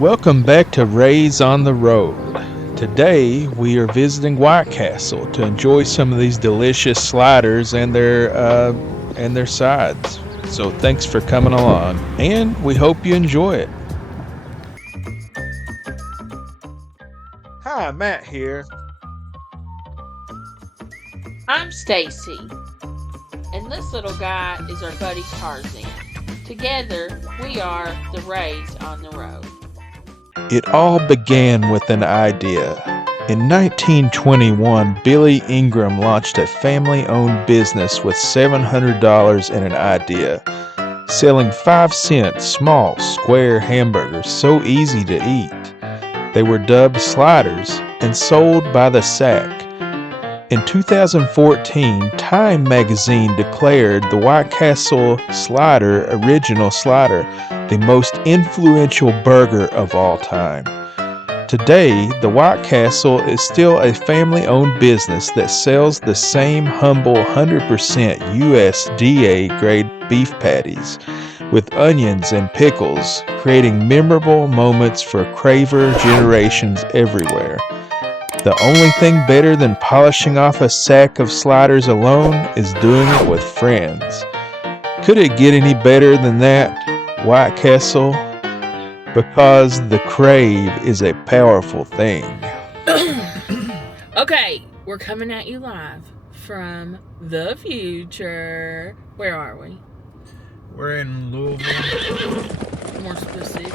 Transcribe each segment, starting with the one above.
Welcome back to Rays on the Road. Today we are visiting White Castle to enjoy some of these delicious sliders and their sides. So thanks for coming along, and we hope you enjoy it. Hi, Matt here. I'm Stacy, and this little guy is our buddy Tarzan. Together, we are the Rays on the Road. It all began with an idea. In 1921, Billy Ingram launched a family-owned business with $700 and an idea, selling 5-cent small square hamburgers so easy to eat. They were dubbed sliders and sold by the sack. In 2014, Time magazine declared the White Castle Original Slider the most influential burger of all time. Today, the White Castle is still a family-owned business that sells the same humble 100% USDA grade beef patties with onions and pickles, creating memorable moments for craver generations everywhere. The only thing better than polishing off a sack of sliders alone is doing it with friends. Could it get any better than that, White Castle? Because the crave is a powerful thing. Okay, we're coming at you live from the future. Where are we? We're in Louisville. More specific.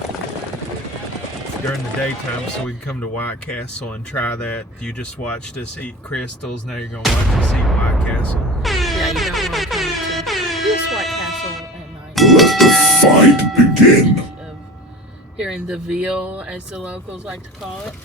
During the daytime, so we can come to White Castle and try that. You just watched us eat Krystals, now you're going to watch us eat White Castle. Yeah, you don't want to come to this White Castle at night. Let the fight begin. Of here in the Ville, as the locals like to call it.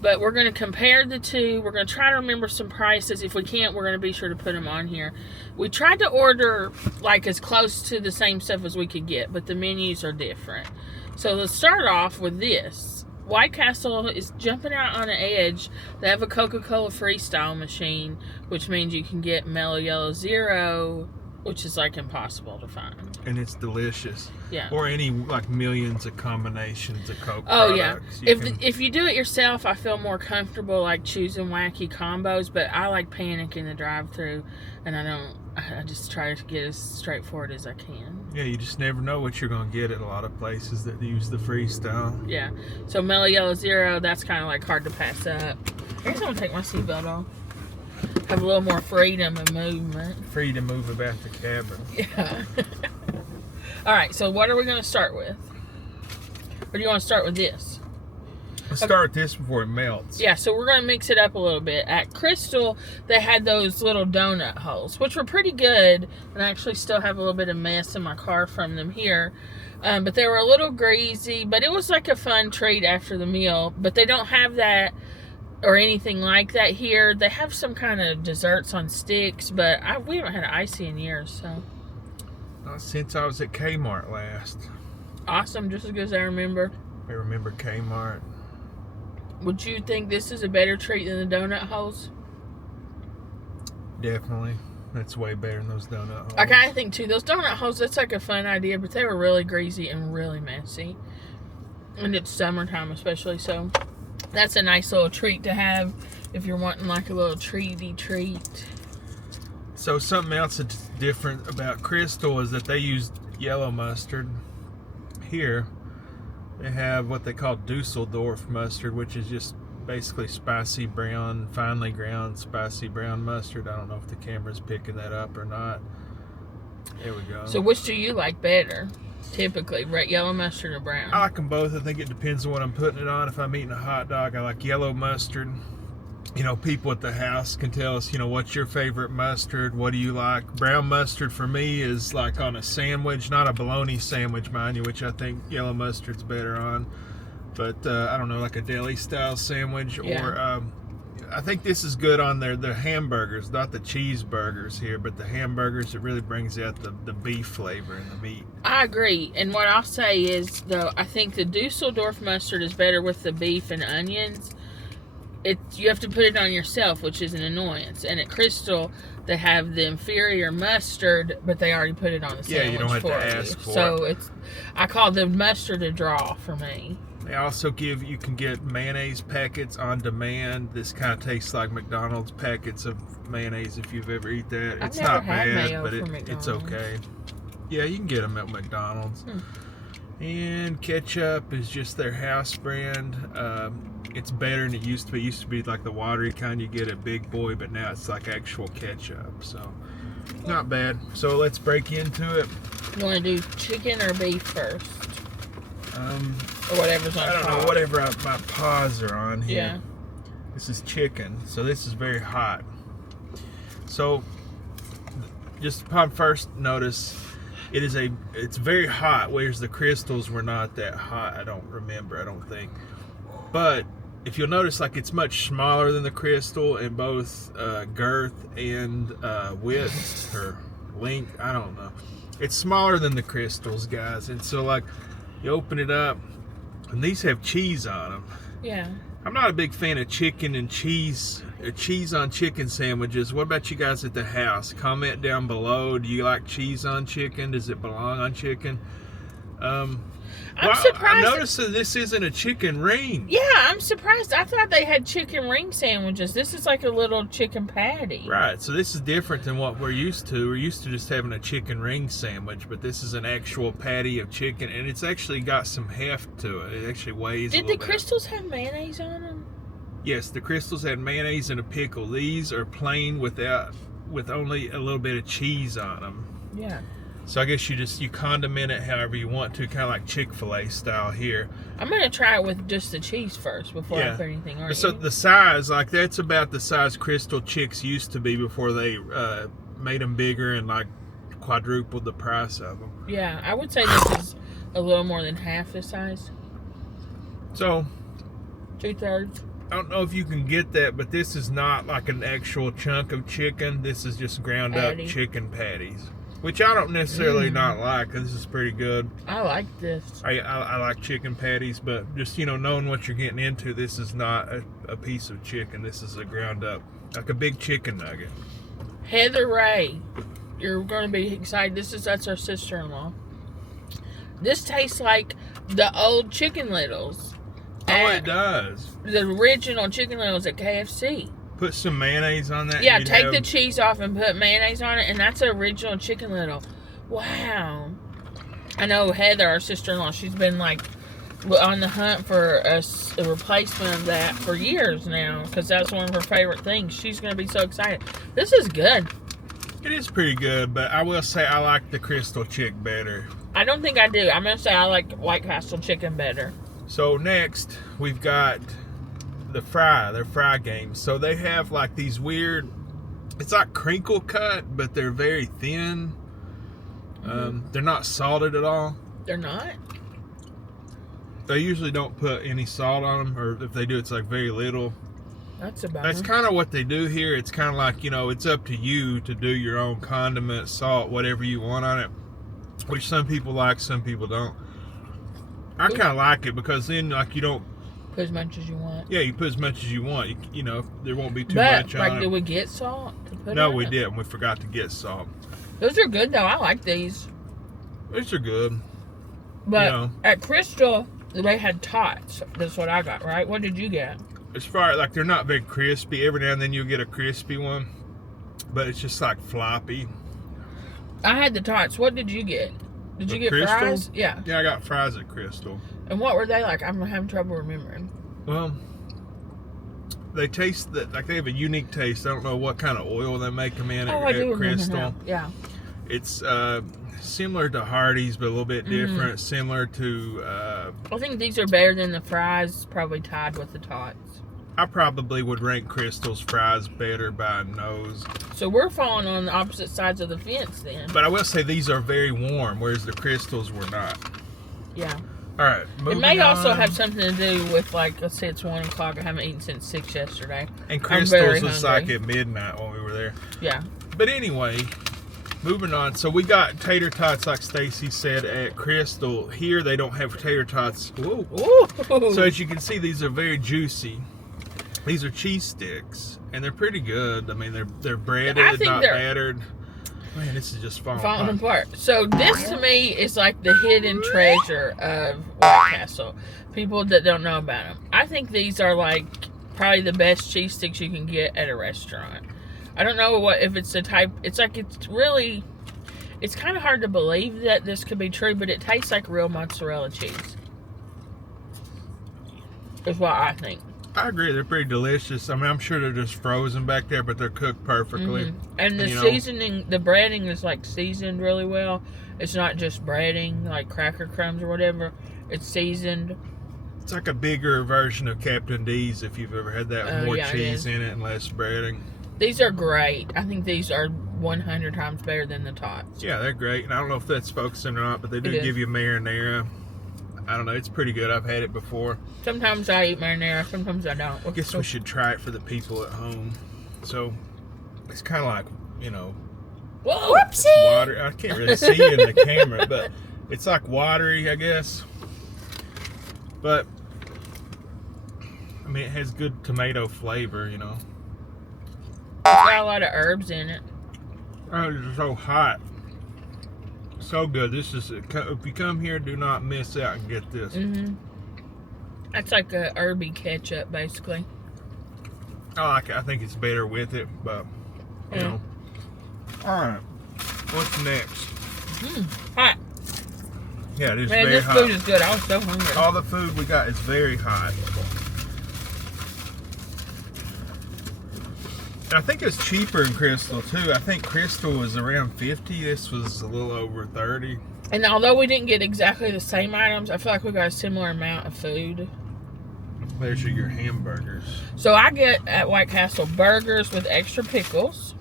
But we're going to compare the two. We're going to try to remember some prices. If we can't, we're going to be sure to put them on here. We tried to order like as close to the same stuff as we could get, but the menus are different. So let's start off with this. White Castle is jumping out on an edge. They have a Coca-Cola Freestyle machine, which means you can get Mellow Yellow Zero, which is like impossible to find. And it's delicious. Yeah. Or any like millions of combinations of Coke Oh products. yeah. If you do it yourself, I feel more comfortable like choosing wacky combos, but I like panic in the drive-thru, and I just try to get as straightforward as I can. Yeah, you just never know what you're going to get at a lot of places that use the freestyle. Yeah. So Mellow Yellow Zero, that's kind of like hard to pass up. I guess I'm going to take my seatbelt off. Have a little more freedom and movement. Free to move about the cabin. Yeah. All right, so what are we going to start with? Or do you want to start with this? Let's start with this before it melts. Yeah, so we're going to mix it up a little bit. At Krystal, they had those little donut holes, which were pretty good. And I actually still have a little bit of mess in my car from them here. But they were a little greasy, but it was like a fun treat after the meal. But they don't have that or anything like that here. They have some kind of desserts on sticks, but we haven't had icy in years, so. Not since I was at Kmart last. Awesome, just as good as I remember. I remember Kmart. Would you think this is a better treat than the donut holes? Definitely. That's way better than those donut holes. I kind of think too. Those donut holes, that's like a fun idea, but they were really greasy and really messy. And it's summertime especially, so that's a nice little treat to have if you're wanting like a little treaty treat. So something else that's different about Krystal is that they use yellow mustard. Here, they have what they call Dusseldorf mustard, which is just basically spicy brown, finely ground spicy brown mustard. I don't know if the camera's picking that up or not. There we go. So which do you like better, typically, red, yellow mustard or brown? I like them both. I think it depends on what I'm putting it on. If I'm eating a hot dog, I like yellow mustard. You know, people at the house can tell us, you know, what's your favorite mustard? What do you like? Brown mustard for me is like on a sandwich, not a bologna sandwich, mind you, which I think yellow mustard's better on. But I don't know, like a deli style sandwich. Yeah. Or I think this is good on the hamburgers, not the cheeseburgers here, but the hamburgers. It really brings out the beef flavor in the meat. I agree. And what I'll say is, though, I think the Dusseldorf mustard is better with the beef and onions. you have to put it on yourself, which is an annoyance. And at Krystal, they have the inferior mustard, but they already put it on the sandwich. Yeah, you don't have for to ask for so it. I call the mustard a draw for me. They also you can get mayonnaise packets on demand. This kind of tastes like McDonald's packets of mayonnaise if you've ever eaten that. It's never not had bad, mayo but from it's McDonald's. okay. Yeah, you can get them at McDonald's. And ketchup is just their house brand. It's better than it used to be. It used to be like the watery kind you get at Big Boy, but now it's like actual ketchup. So, not bad. So let's break into it. You want to do chicken or beef first? Or whatever's on I don't top. know, whatever my paws are on here. Yeah. This is chicken, so this is very hot. So, just upon first notice, it's very hot, whereas the Krystals were not that hot. I don't think. But if you'll notice, like, it's much smaller than the Krystal in both girth and width or length. I don't know. It's smaller than the Krystals, guys. And so, like, you open it up, and these have cheese on them. Yeah. I'm not a big fan of chicken and cheese on chicken sandwiches. What about you guys at the house? Comment down below. Do you like cheese on chicken? Does it belong on chicken? I'm surprised. I noticed that this isn't a chicken ring. Yeah, I'm surprised. I thought they had chicken ring sandwiches. This is like a little chicken patty. Right, so this is different than what we're used to. We're used to just having a chicken ring sandwich, but this is an actual patty of chicken, and it's actually got some heft to it. It actually weighs a Did little the bit. Krystals have mayonnaise on them? Yes, the Krystals had mayonnaise and a pickle. These are plain with only a little bit of cheese on them. Yeah. So I guess you condiment it however you want to, kind of like Chick-fil-A style here. I'm going to try it with just the cheese first before I put anything on it. So the size, like, that's about the size Krystal chicks used to be before they made them bigger and like quadrupled the price of them. Yeah, I would say this is a little more than half the size. So 2/3. I don't know if you can get that, but this is not like an actual chunk of chicken. This is just ground Patty. up chicken patties, which I don't necessarily not like. This is pretty good. I like this. I like chicken patties, but just, knowing what you're getting into, this is not a piece of chicken. This is a ground up, like a big chicken nugget. Heather Ray, you're going to be excited. That's our sister-in-law. This tastes like the old Chicken Littles. Oh, it does. The original Chicken Littles at KFC. Put some mayonnaise on that. Yeah, take the cheese off and put mayonnaise on it, and that's the original Chicken Little. Wow. I know Heather, our sister-in-law, she's been like on the hunt for a replacement of that for years now, because that's one of her favorite things. She's going to be so excited. This is good. It is pretty good, but I will say I like the Krystal chick better. I don't think I do. I'm going to say I like White Castle chicken better. So next, we've got their fry games. So they have like these weird, it's like crinkle cut, but they're very thin. They're not salted at all. They're not? They usually don't put any salt on them, or if they do, it's like very little. That's about That's kind of what they do here. It's kind of like, it's up to you to do your own condiment, salt, whatever you want on it, which some people like, some people don't. I kind of like it because then, like, you don't put as much as you want. Yeah, you put as much as you want. There won't be too much on it. Did we get salt to put No, on we it? didn't. We forgot to get salt. Those are good though. I like these. These are good. But at Krystal, they had tots. That's what I got, right? What did you get? As far like, they're not very crispy. Every now and then you'll get a crispy one, but it's just like floppy. I had the tots. What did you get? Did you get Krystal? fries? Yeah. Yeah, I got fries at Krystal. And what were they like? I'm having trouble remembering. Well, they taste like they have a unique taste. I don't know what kind of oil they make them in at I do remember Krystal. now. Yeah. It's similar to Hardee's, but a little bit different. Similar to. I think these are better than the fries. Probably tied with the tots. I probably would rank Krystal's fries better by a nose. So we're falling on the opposite sides of the fence then. But I will say these are very warm, whereas the Krystals were not. Yeah. All right. It may also have something to do with, like, let's say it's 1 o'clock. I haven't eaten since 6 yesterday. And I'm very Krystals was hungry. like at midnight when we were there. Yeah. But anyway, moving on. So we got tater tots, like Stacy said, at Krystal. Here they don't have tater tots. Whoa. Ooh. So as you can see, these are very juicy. These are cheese sticks, and they're pretty good. I mean, they're breaded, I think not they're- battered. Man, this is just falling apart. So this to me is like the hidden treasure of White Castle. People that don't know about them. I think these are like probably the best cheese sticks you can get at a restaurant. I don't know what if it's the type. It's like it's kind of hard to believe that this could be true, but it tastes like real mozzarella cheese. Is what I think. I agree. They're pretty delicious. I mean, I'm sure they're just frozen back there, but they're cooked perfectly. Mm-hmm. And the seasoning, the breading is like seasoned really well. It's not just breading like cracker crumbs or whatever. It's seasoned. It's like a bigger version of Captain D's if you've ever had that with more yeah, cheese in it and less breading. These are great. I think these are 100 times better than the tots. Yeah, they're great. And I don't know if that's focusing or not, but they do It is. give you marinara. I don't know. It's pretty good. I've had it before. Sometimes I eat marinara. Sometimes I don't. I guess we should try it for the people at home. So it's kind of like, you know, Whoa! it's water. I can't really see you in the camera, but it's like watery, I guess. But I mean, it has good tomato flavor, you know. It's got a lot of herbs in it. Oh, it's so hot. So good. This is, if you come here, do not miss out and get this. Mm-hmm. That's like a herby ketchup, basically. I like it. I think it's better with it, but, you know. All right. What's next? Hot. Yeah, it is Man, very this hot. food is good. I was so hungry. All the food we got is very hot. I think it's cheaper in Krystal too. I think Krystal was around 50. This was a little over 30. And although we didn't get exactly the same items, I feel like we got a similar amount of food. There's your hamburgers. So I get at White Castle burgers with extra pickles.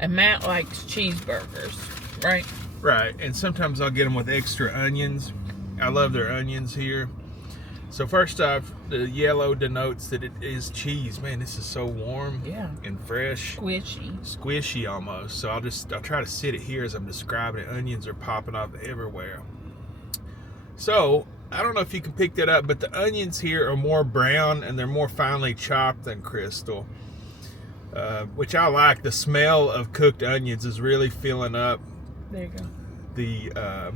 And Matt likes cheeseburgers, right? Right, and sometimes I'll get them with extra onions. I love their onions here. So first off, the yellow denotes that it is cheese. Man, this is so warm and fresh. Squishy. Squishy almost. So I'll try to sit it here as I'm describing it. Onions are popping off everywhere. So I don't know if you can pick that up, but the onions here are more brown and they're more finely chopped than Krystal, which I like. The smell of cooked onions is really filling up There you go. the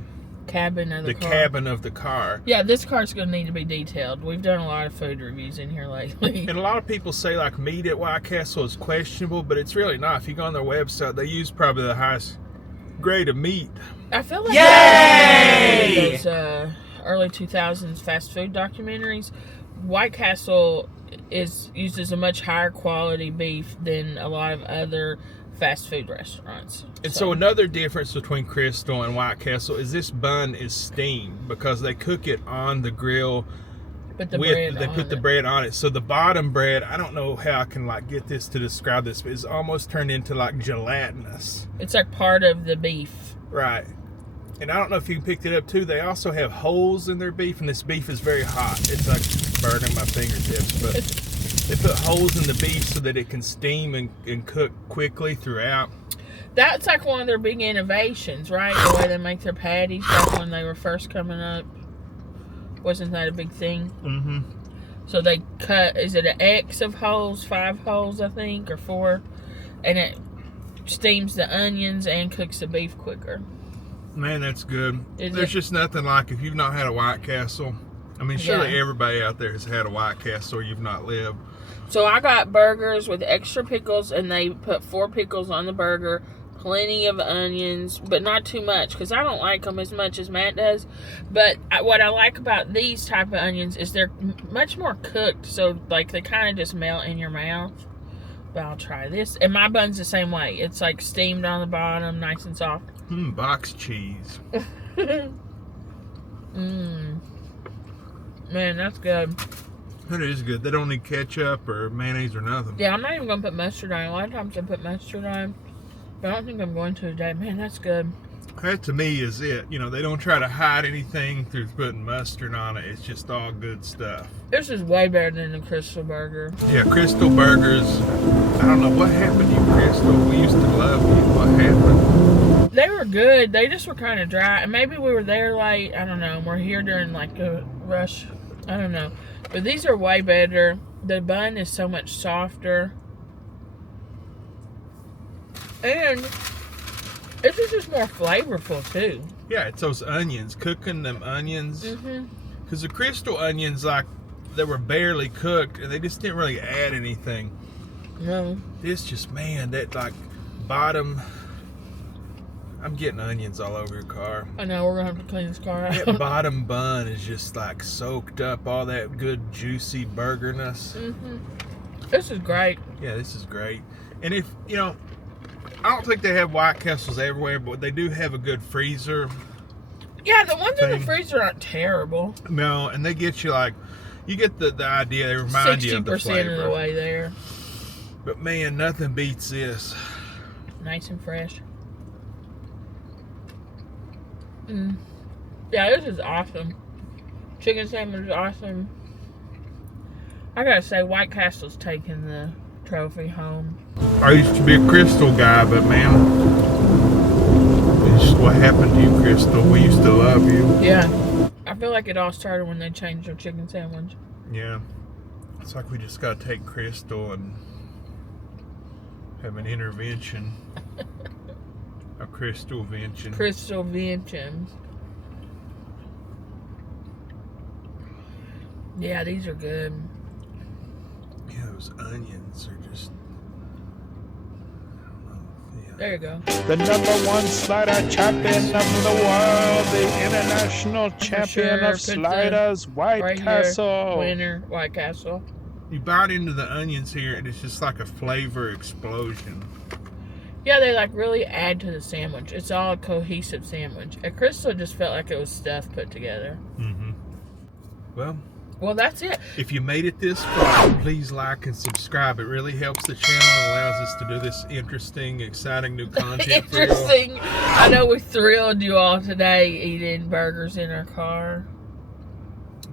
Cabin of the car. cabin of the car. Yeah, this car's going to need to be detailed. We've done a lot of food reviews in here lately. And a lot of people say like meat at White Castle is questionable, but it's really not. If you go on their website, they use probably the highest grade of meat. I feel like Yay! those early 2000s fast food documentaries, White Castle uses a much higher quality beef than a lot of other fast food restaurants. And so another difference between Krystal and White Castle is this bun is steamed because they cook it on the grill. Put the bread They on put the it. bread on it. So the bottom bread, I don't know how I can like get this to describe this, but it's almost turned into like gelatinous. It's like part of the beef. Right. And I don't know if you picked it up too. They also have holes in their beef, and this beef is very hot. It's like burning my fingertips, but they put holes in the beef so that it can steam and cook quickly throughout. That's like one of their big innovations, right? The way they make their patties back when they were first coming up. Wasn't that a big thing? Mm-hmm. So they cut, is it an X of holes, 5 holes, I think, or 4? And it steams the onions and cooks the beef quicker. Man, that's good. Is There's it? just nothing like if you've not had a White Castle. I mean, surely Yeah. everybody out there has had a White Castle or you've not lived. So I got burgers with extra pickles, and they put 4 pickles on the burger, plenty of onions, but not too much, because I don't like them as much as Matt does. But what I like about these type of onions is they're much more cooked, so like they kind of just melt in your mouth. But I'll try this. And my bun's the same way. It's like steamed on the bottom, nice and soft. Box cheese. Man, that's good. That is good. They don't need ketchup or mayonnaise or nothing. Yeah, I'm not even going to put mustard on it. A lot of times I put mustard on, but I don't think I'm going to today. Man, that's good. That to me is it. You know, they don't try to hide anything through putting mustard on it. It's just all good stuff. This is way better than the Krystal burger. Yeah, Krystal burgers. I don't know what happened to you, Krystal. We used to love you. What happened? They were good. They just were kind of dry. And maybe we were there late. I don't know. We're here during like a rush I don't know. But these are way better. The bun is so much softer. And this is just more flavorful, too. Yeah, it's those onions. Cooking them onions. Mm-hmm. Because the Krystal onions, like, they were barely cooked, and they just didn't really add anything. No. This just, man, that, like, bottom... I'm getting onions all over your car. I know, we're going to have to clean this car out. That bottom bun is just, like, soaked up all that good, juicy burgerness. Mm-hmm. This is great. Yeah, this is great. And if, you know, I don't think they have White Castles everywhere, but they do have a good freezer. Yeah, the ones in the thing. freezer aren't terrible. No, and they get you, like, you get the idea. They remind you of the 60% flavor. of the way there. But, man, nothing beats this. Nice and fresh. Mm. Yeah, this is awesome. Chicken sandwich is awesome. I gotta say, White Castle's taking the trophy home. I used to be a Krystal guy, but man, it's just what happened to you, Krystal. We used to love you. Yeah. I feel like it all started when they changed their chicken sandwich. Yeah. It's like we just gotta take Krystal and have an intervention. A Krystal-vention. Krystal-vention. Yeah, these are good. Yeah, those onions are just... I don't know. Yeah. There you go. The #1 slider champion of the world, the international champion of Put the sliders, White right Castle. Here, winner, White Castle. You bite into the onions here, and it's just like a flavor explosion. Yeah, they like really add to the sandwich. It's all a cohesive sandwich. At Krystal, just felt like it was stuff put together. Mm-hmm. Well, that's it. If you made it this far, please like and subscribe. It really helps the channel and allows us to do this interesting, exciting new content for you. Interesting. I know we thrilled you all today eating burgers in our car.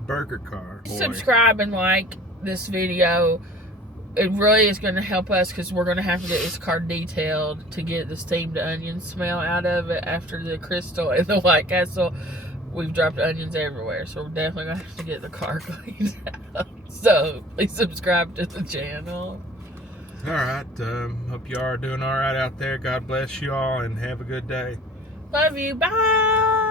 Burger car. Boy. Subscribe and like this video. It really is going to help us because we're going to have to get this car detailed to get the steamed onion smell out of it after the Krystal and the White Castle. We've dropped onions everywhere, so we're definitely going to have to get the car cleaned out. So please subscribe to the channel. All right. Hope you are doing all right out there. God bless you all and have a good day. Love you. Bye.